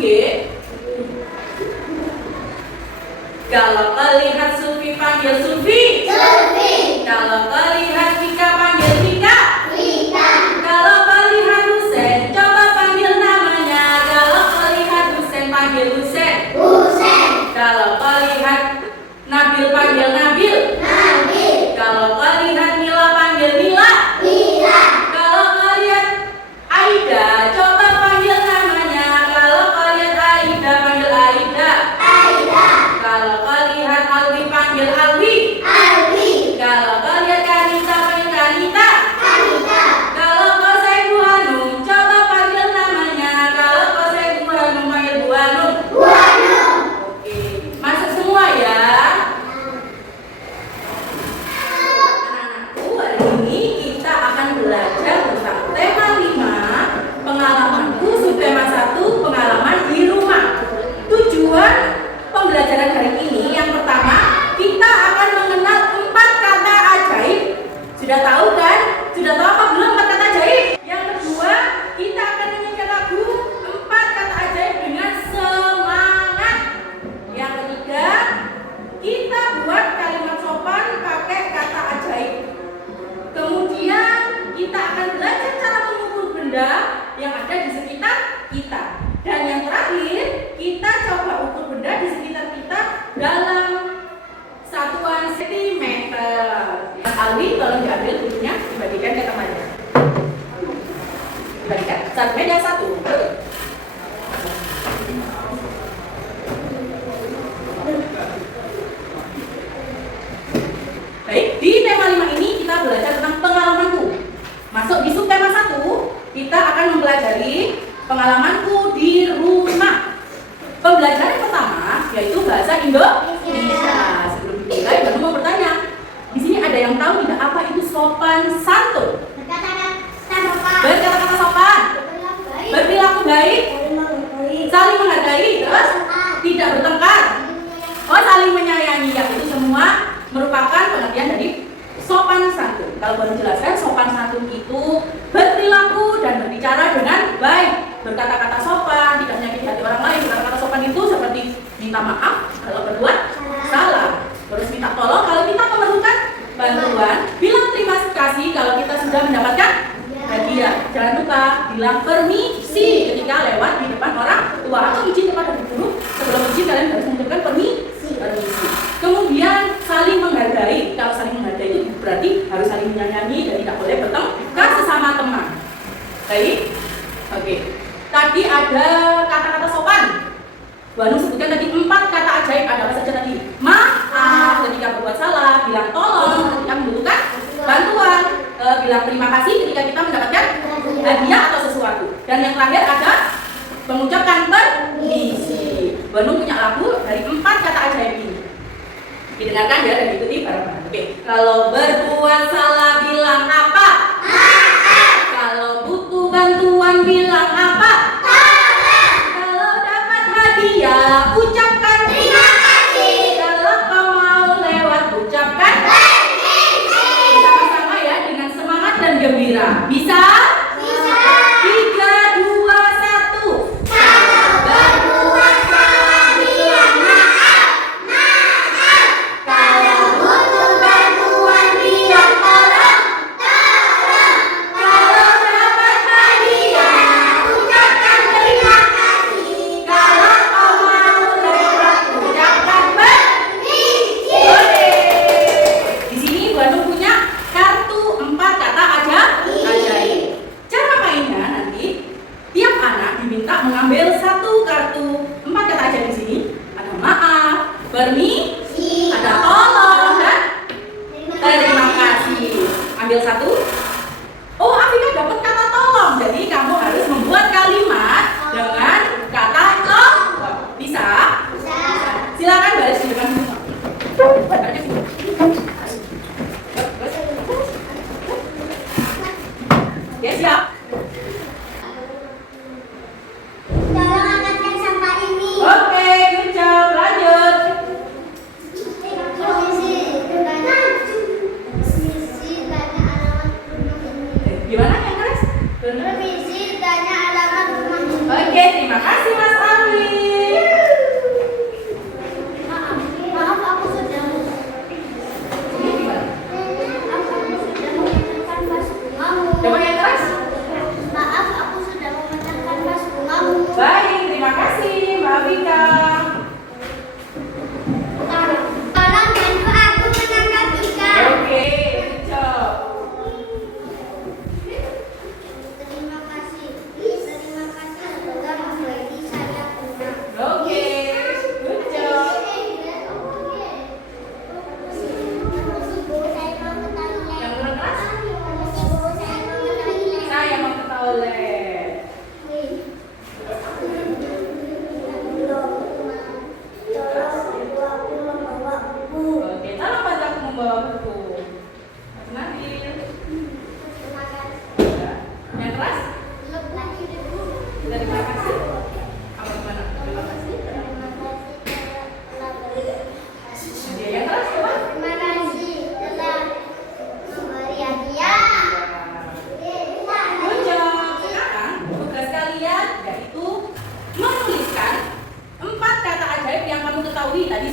Sugi. Kalau lihat Sufi panggil Sufi. Sufi. Kalau lihat Tika panggil Tika. Tika. Kalau lihat Husen coba panggil namanya. Kalau lihat Husen panggil Husen. Husen. Kalau lihat Nabil panggil Nabil. Nabil. Kalau lihat Mila panggil Mila. Mila. Kalau lihat Aida coba panggil namanya. Kalau lihat Aida panggil Aida. Aida. Kalau lihat Alwi panggil Alwi. Alwi. Kalau lihat Kanita panggil Kanita. Kanita. Kalau saya Bu Hanum coba panggil namanya. Kalau saya Bu Hanum panggil Bu Hanum. Bu Hanum. Oke, masuk semua ya. Anak-anakku, hari ini kita akan belajar tentang tema 5 pengalamanku subtema 1 pengalaman di rumah. Tujuan pembelajaran hari ini yang pertama, kita akan mengenal 4 kata ajaib. Sudah tahu kan? Sudah tahu apa belum 4 kata ajaib? Yang kedua, kita akan menyanyikan lagu 4 kata ajaib dengan semangat. Yang ketiga, kita buat kalimat sopan pakai kata ajaib. Kemudian kita akan belajar cara mengukur benda yang ada di sekitar kita. Dan yang terakhir, kita coba ukur benda di sekitar kita dalam satuan sentimeter. Mas Alwi, tolong diambil bukunya, dibagikan ke temannya. Dibagikan. Meja 1. Baik, di tema 5 ini kita belajar tentang pengalamanku. Masuk di subtema 1, kita akan mempelajari pengalamanku di rumah. Pembelajaran pertama yaitu bahasa Indonesia. Sebelum dimulai, baru mau bertanya. Di sini ada yang tahu tidak apa itu sopan santun? Berkata-kata sopan, berperilaku baik, saling menghargai, terus tidak bertengkar, saling menyayangi. Ya, itu semua merupakan pengertian dari sopan santun. Kalau baru jelaskan, sopan santun itu berperilaku dan berbicara dengan baik, berkata-kata sopan, tidak menyakiti hati orang lain. Kata-kata sopan itu seperti minta maaf kalau berbuat salah, terus minta tolong kalau kita memerlukan bantuan, bilang terima kasih kalau kita sudah mendapatkan hadiah. Jangan lupa bilang permisi ketika lewat di depan orang tua atau izin kepada guru. Sebelum izin kalian harus mengucapkan permisi. Kemudian saling menghargai. Kalau saling menghargai itu berarti harus saling menyayangi dan tidak boleh bertengkar sesama teman. Baik? Oke. Tadi ada kata-kata sopan. Bu Hanum sebutkan tadi 4 kata ajaib. Ada apa saja tadi? Maaf ketika berbuat salah, bilang tolong ketika membutuhkan bantuan, bilang terima kasih ketika kita mendapatkan hadiah atau sesuatu. Dan yang terakhir ada mengucapkan permisi. Bu Hanum punya lagu dari 4 kata ajaib ini. Didengarkan ya dan ikuti bareng-bareng. Oke. Kalau berbuat salah bilang apa? Maaf. Kalau butuh bantuan bilang apa? Tolong. Kalau dapat hadiah ucapkan Terima kasih. Kalau kau mau lewat ucapkan Permisi. sama-sama ya dengan semangat dan gembira. Bisa? Bisa. 3, 2, 1. Kalau berbuat salah bilang maaf. Maaf. Kalau butuh bantuan bilang tolong. Tolong. Kalau dapat hadiah ucapkan terima kasih. Kalau kau mau lewat ucapkan permisi. Oke. Di sini Bu Hanum punya kartu 4 kata ajaib. Cara mainnya nanti tiap anak diminta mengambil 1 kartu 4 kata ajaib di sini. Ada maaf, permisi, ada tolong dan terima kasih. Ambil 1. Oh, Afika dapat kata tolong. Jadi kamu harus membuat kalimat dengan kata tolong. Bisa? Silakan baris di depan semua. Ya, siap. Tolong angkatkan sampah ini. Oke, good job. Lanjut. Permisi, tanya alamat rumah ini. Gimana yang keras? Permisi, tanya alamat rumah ini. Oke, terima kasih Mas Alwi.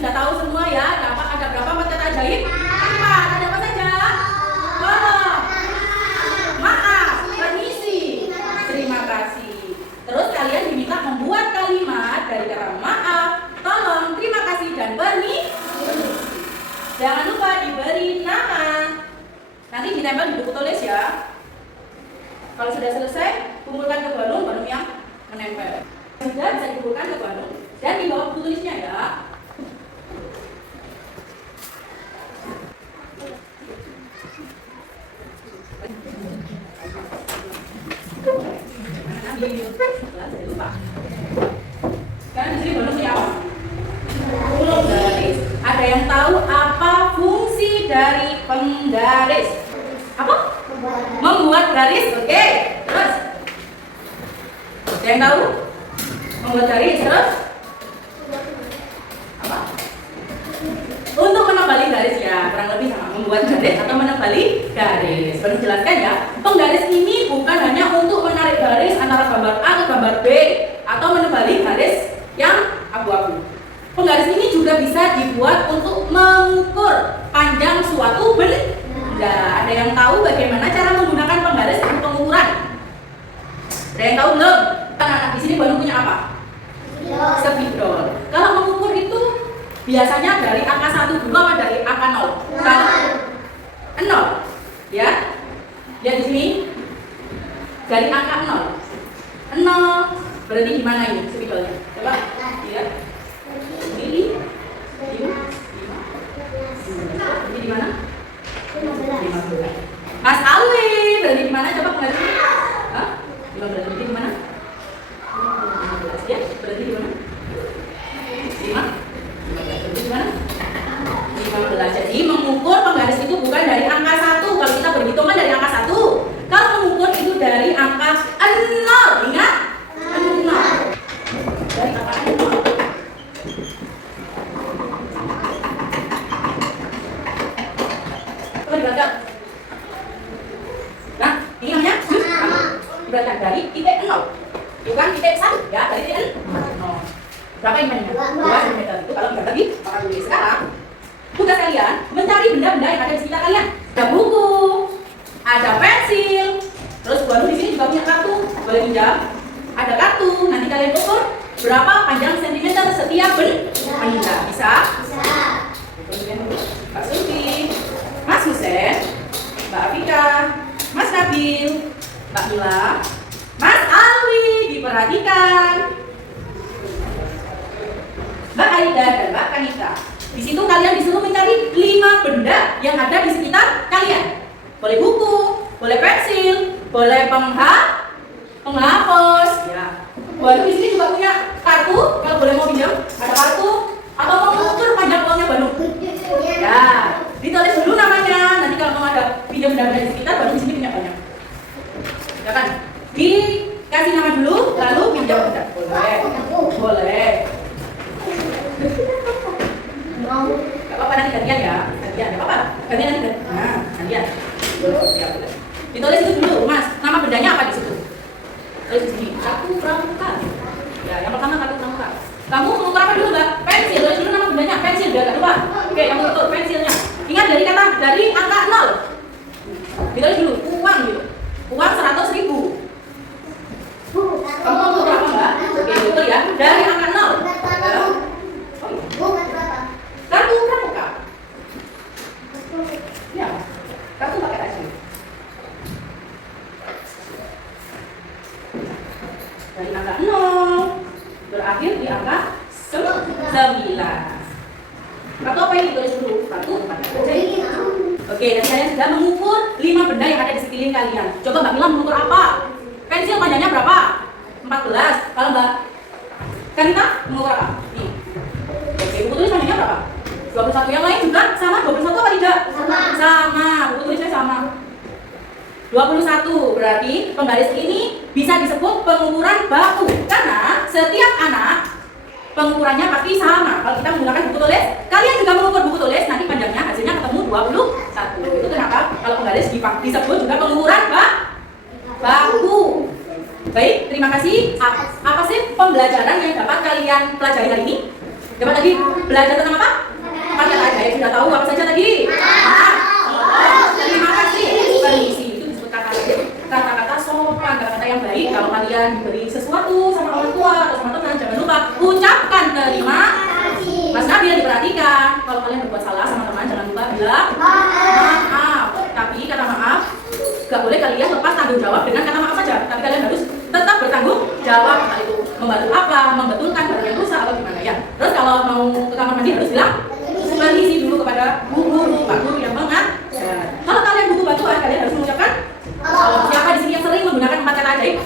sudah tahu semua ya. Ada berapa 4 kata ajaib? 4. Ada apa saja? Tolong, maaf, permisi, terima kasih. Terus kalian diminta membuat kalimat dari kata maaf, tolong, terima kasih, dan permisi. Jangan lupa diberi nama. Nanti ditempel di buku tulis ya. Kalau sudah selesai, kumpulkan ke balon yang menempel. Sudah bisa dikumpulkan ke balon dan dibawa buku tulisnya ya. Sekarang di sini balon punya apa? Penggaris. Ada yang tahu apa fungsi dari penggaris? Apa? Membuat garis. Oke. Terus? Ada yang tahu? Membuat garis. Terus? Apa? Untuk menebali garis ya, kurang lebih sama membuat garis atau menebali garis. Perlu jelaskan ya. Penggaris ini bukan hanya untuk menarik garis antara gambar A ke gambar B atau menebali garis yang abu-abu. Penggaris ini juga bisa dibuat untuk mengukur panjang suatu benda. Ada yang tahu bagaimana cara menggunakan penggaris untuk pengukuran? Ada yang tahu belum? Anak-anak di sini baru punya apa? Spidol. Kalau mengukur itu biasanya dari angka 1 dulu atau dari angka 0? 0. Ya. Lihat di sini. Dari angka 0. 0 berarti di mana ini spidolnya? Coba. Lihat. Ini di mana? 15. Mas Alwi berarti di mana? Coba penggaris. Hah? 15 berarti di mana? 15 ya. Berarti di mana? 5. 15 berarti di mana? 15. Jadi mengukur penggaris itu bukan dari angka 1. Kalau kita berhitung kan dari angka 1. Kalau mengukur itu dari angka 0. Ingat? 0. Dari angka 0. Nah, ini namanya diberatkan dari titik 0, bukan titik 1 ya, dari titik 0. Berapa imannya? 2 cm. Itu kalau kita bagi orang tulis. Sekarang tugas kalian mencari benda-benda yang ada di sekitar kalian. Ada buku, ada pensil, terus baru di sini juga punya kartu, boleh pinjam. Ada kartu, nanti kalian ukur berapa panjang sentimeter setiap benda. Bisa? Pak Sufi, Mas Husen, Mbak Afika, Mas Nabil, Mbak Mila, Mas Alwi, diperhatikan, Mbak Aida dan Mbak Kanita. Di situ kalian disuruh mencari 5 benda yang ada di sekitar kalian. Boleh buku, boleh pensil, boleh penghapus, ya. Baru di sini juga punya kartu, kalau boleh mau pinjam, ada kartu atau mau mengukur panjang uangnya baru. Ya, ditulis dulu namanya. Nanti kalau mau ada pinjam benda-benda di sekitar, baru di sini punya banyak. Ya kan? Dikasih nama dulu, lalu pinjam benda. Boleh. Boleh. Gak apa-apa nanti gantian ya. Gantian, gak apa-apa. Gantian nanti. Nah, gantian. Ya, boleh. Ditulis itu dulu, Mas. Nama bendanya apa di situ? Tulis di sini. Kartu pramuka. Ya, yang pertama kartu pramuka. Kamu mengukur apa dulu, Mbak? Pensil. Tulis dulu nama bendanya. Pensil, biar gak lupa. Oke, kamu ukur pensilnya. Ingat dari angka 0. Ditulis dulu, uang gitu. Uang 100.000. Kamu mengukur apa, Mbak? Oke, betul ya. Dari angka 0. Kartu pramuka. Ya, kartu pakai aja. Dari angka 0 berakhir di angka 9. Kartu apa ini? Tulis dulu. Kartu pakai aja. Oke, dan kalian sudah mengukur 5 benda yang ada di sekeliling kalian. Coba Mbak Mila mengukur apa? Pensil panjangnya berapa? 14. Kalau Mbak Kanita mengukur apa? Nih. Oke, buku tulis panjangnya berapa? 21. Yang lain juga sama 21 apa tidak? Sama. Buku tulisnya sama. 21. Berarti penggaris ini bisa disebut pengukuran baku karena setiap anak pengukurannya pasti sama. Kalau kita menggunakan buku tulis, kalian juga mengukur buku tulis, nanti panjangnya hasilnya ketemu 21. Itu kenapa kalau penggaris disebut juga pengukuran baku. Baik, terima kasih. Apa sih pembelajaran yang dapat kalian pelajari hari ini? Dapat lagi belajar tentang apa? Paket ajaib. Sudah tahu apa saja tadi? Terima kasih. Permisi itu disebut kata-kata sopan, kata-kata yang baik. Kalau kalian diberi sesuatu sama orang tua atau sama teman, jangan lupa ucapkan terima kasih. Mas Nabil diperhatikan. Kalau kalian berbuat salah sama teman, jangan lupa bilang maaf. Tapi kata maaf gak boleh kalian lepas tanggung jawab dengan kata maaf saja. Tapi kalian harus tetap bertanggung jawab. Entah itu membantu apa, membetulkan barang yang rusak atau gimana ya. Terus kalau mau ke kamar mandi harus bilang permisi dulu kepada bu guru, pak guru yang mengajar. Kalau kalian butuh bantuan, kalian harus mengucapkan siapa di sini yang sering menggunakan 4 kata ajaib?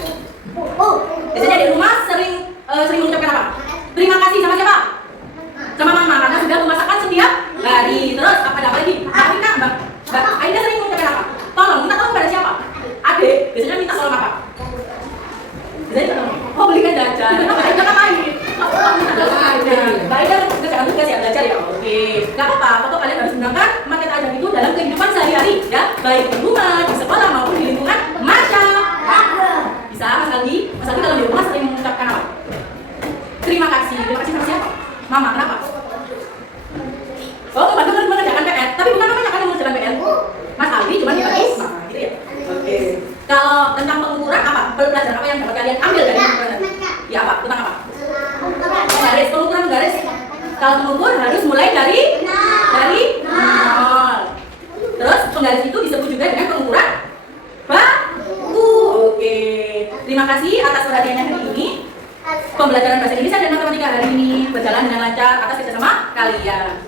Biasanya di rumah sering mengucapkan apa? Terima kasih sama siapa? Sama mama, karena sudah memasakkan setiap hari. Terus apa lagi? Mbak Aida sering mengucapkan apa? Tolong, minta tolong pada siapa? Adik, biasanya minta tolong apa? Biasanya tolong, oh belikan jajan. Mbak Aida kan main. Mbak Aida kerjaan tugas ya, belajar ya. Oke, gak apa-apa. Pokok kalian harus gunakan paket ajaib itu dalam kehidupan sehari-hari ya, baik di rumah, di sekolah maupun di lingkungan masyarakat. Bisa Mas Aldi kalau di rumah sering mengucapkan apa? Terima kasih sama siapa? Mama, kenapa? Oh, membantu mengerjakan PR, tapi bukan namanya kan mengerjakan PR. Mas Aldi cuma dibantu mama, gitu ya. Oke. Kalau tentang pengukuran apa? Pelajaran apa yang dapat kalian ambil dari pengukuran? Ya apa? Tentang apa? Garis, pengukuran garis. Kalau mengukur harus mulai dari nol. Terus penggaris itu disebut juga dengan pengukuran baku. Oke. Terima kasih atas perhatiannya hari ini. Pembelajaran bahasa Indonesia dan matematika hari ini berjalan dengan lancar atas kerjasama kalian.